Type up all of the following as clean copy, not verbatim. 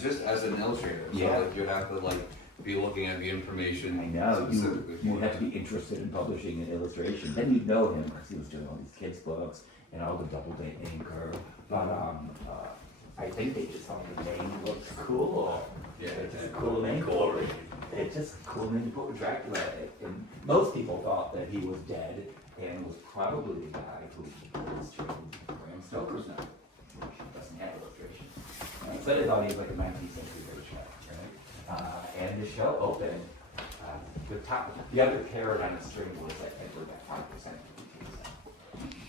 just as an illustrator. So Yeah. like you have to like be looking at the information. I know, specifically you for have to that. be interested in publishing an illustration. Then you'd know him, because he was doing all these kids' books and all the Doubleday Anchor. But I think they just thought the name looks cool. Yeah, It's just a cool name. It's just a cool name to put with Dracula. And most people thought that he was dead and was probably the guy who was to Bram Stoker's novel. Doesn't have illustration. So they thought he was like a 19th century British guy, right? And the show opened. The other carrot on the string was that Edward at 5%.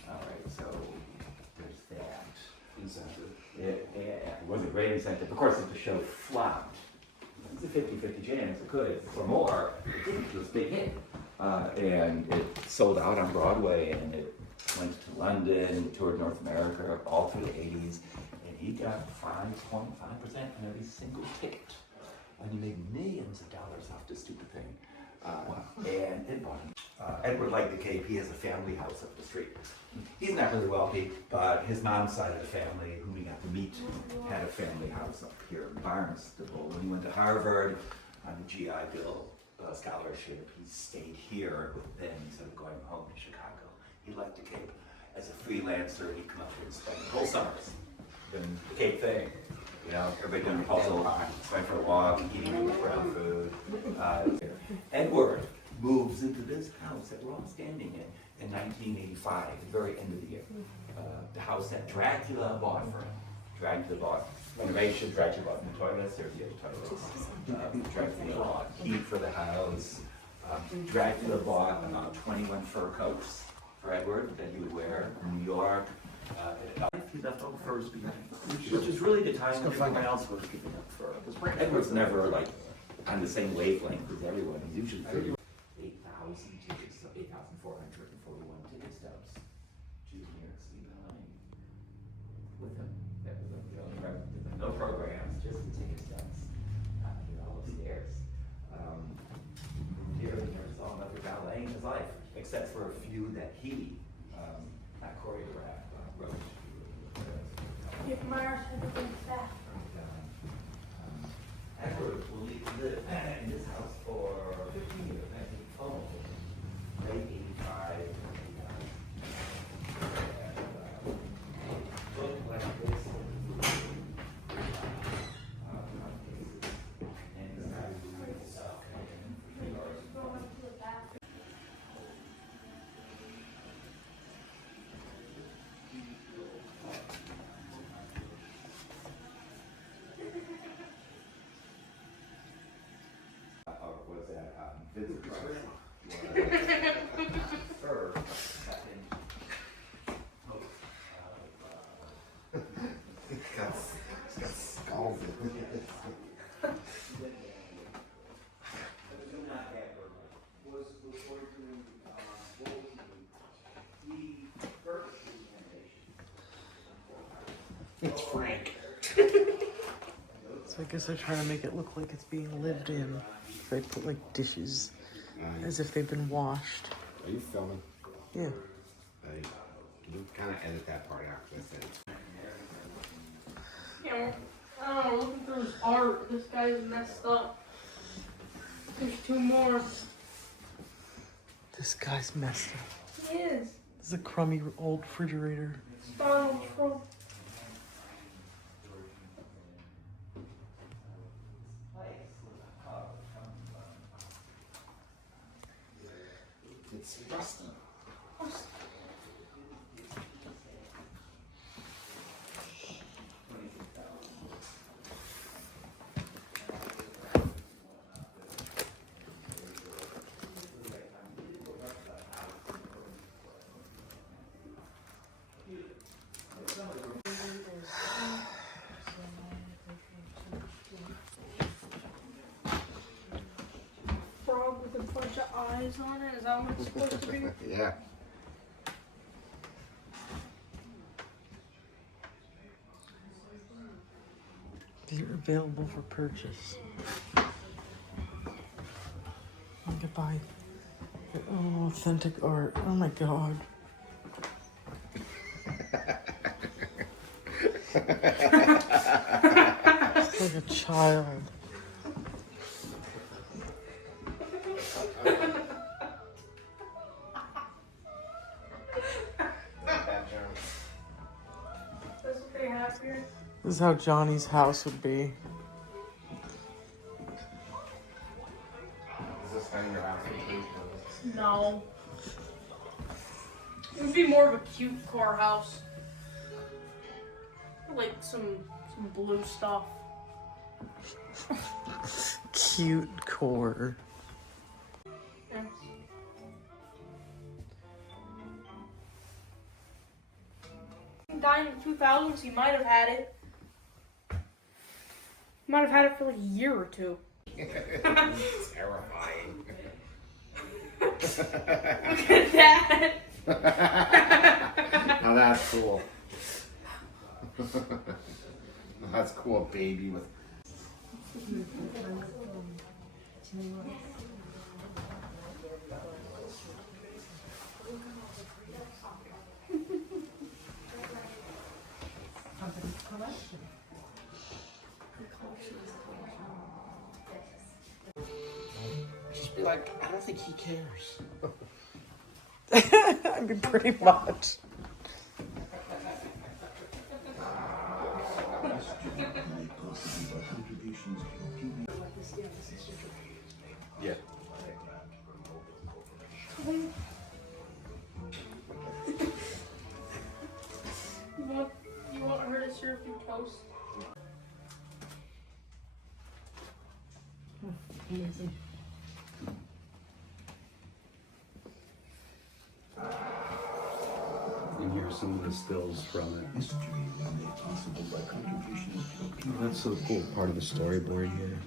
All right, so there's that. Incentive. It was a great incentive. Of course, if the show flopped, it's a 50-50 chance it could, or more. It didn't. It was a big hit. And it sold out on Broadway, and it went to London, it toured North America all through the 80s, and he got 5.5% on every single ticket. And he made millions of dollars off this stupid thing. And it bought him. Edward liked the Cape. He has a family house up the street. He's not really wealthy, but his mom's side of the family, whom he got to meet, had a family house up here in Barnstable. When he went to Harvard on the GI Bill scholarship, he stayed here with them instead of going home to Chicago. He liked the Cape. As a freelancer, he'd come up here and spend whole summers doing the Cape thing. You know, everybody doing a puzzle, going for a walk, eating brown food. Edward moves into this house that we're all standing in 1985, the very end of the year. The house that Dracula bought for him. Dracula bought renovation, Dracula bought the toilets, there's the other toilets. Dracula bought heat for the house. Dracula bought about 21 fur coats for Edward that he would wear in New York. He left all the furs behind, which is really the time when everyone else was giving up fur. Edward's never like on the same wavelength as everyone. He's usually 8,000 tickets, so 8,441 ticket stubs. Juniors, with him. That was no programs, just the ticket stubs. Here all upstairs. Here there's all another ballet in his life, except for a few that he not choreographed, wrote. If Mars had been fat. Edward will live in this house for 15 years. I think almost late 85. Look like this. And this guy was doing stuff. Or was that Vincent Price? Third, second. It's got skulls in it. It's Frank. So I guess they're trying to make it look like it's being lived in. They put like dishes as if they've been washed. Are you filming? Yeah. Can you kind of edit that part out? That's it. Yeah, I don't know, looking through his art, this guy's messed up. There's two more. This guy's messed up. He is. This is a crummy old refrigerator. Donald Trump. It's rusty. Frog with a bunch of eyes on it, is that what it's supposed to be? Yeah. These are available for purchase. You can buy your own authentic art. Oh my god. Like a child. That's what they have here. This is how Johnny's house would be. Is this kind of your house? No. It would be more of a cute core house. Like some blue stuff. Cute core. Yeah. He died in the 2000s. He might have had it. Might have had it for like a year or two. Terrifying. Look at that. Now that's cool. That's cool, baby. With just be like, I don't think he cares. I mean, pretty much. Yeah. You want her to serve you toast? And here's some of the stills from it. That's so cool, part of the storyboard here.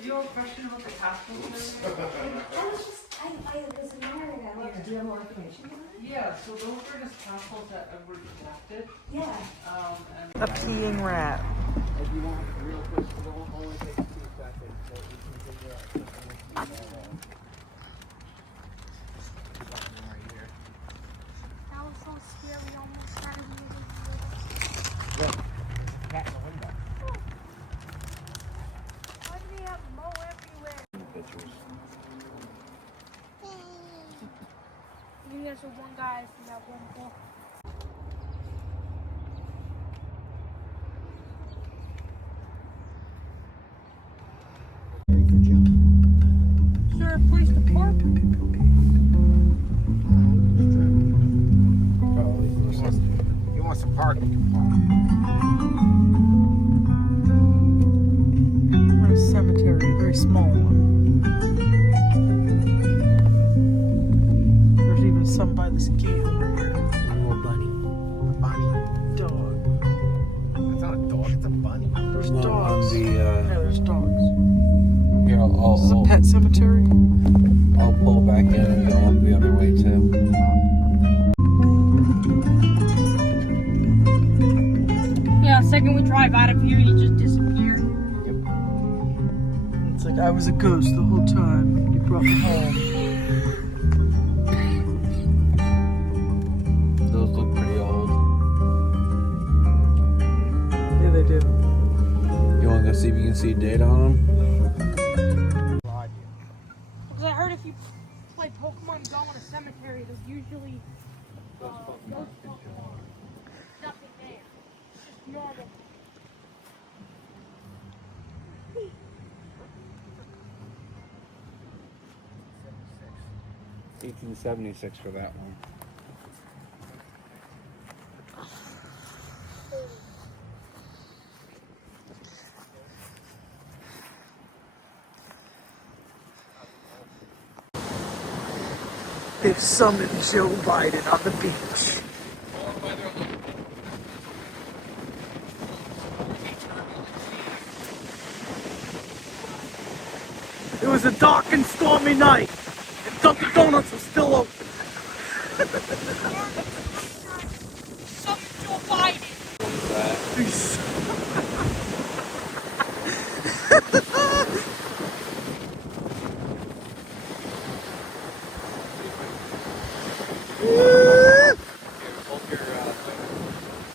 Do you have a question about the castle? I was wondering, do you have more information on it? Yeah, so those are just castles that were detected. Yeah. A peeing rat. If you want real quick, it'll only take 2 seconds, so you can figure out something right here. That was so scary, almost started moving. Look, cat in the window. Why do they have mow everywhere? Pictures. Maybe there's the one guy from that one book. Is there a place to park? he wants to park. We're a cemetery, a very small one. There's even some by this gate over here. Little bunny. Bunny. Dog. It's not a dog, it's a bunny. There's No, dogs. on the, Yeah, there's dogs. here, This is a pet cemetery. I'll pull back in and go up the other way too. Yeah, the second we drive out of here, you just disappear. It's like I was a ghost the whole time. You brought me home. Those look pretty old. Yeah, they do. You want to go see if you can see date on them? Because I heard if you play Pokemon Go in a cemetery, there's usually ghost Pokemon. Nothing there. Just normal. 1876 for that one. They've summoned Joe Biden on the beach. It was a dark and stormy night, and Dunkin' Donuts was still open.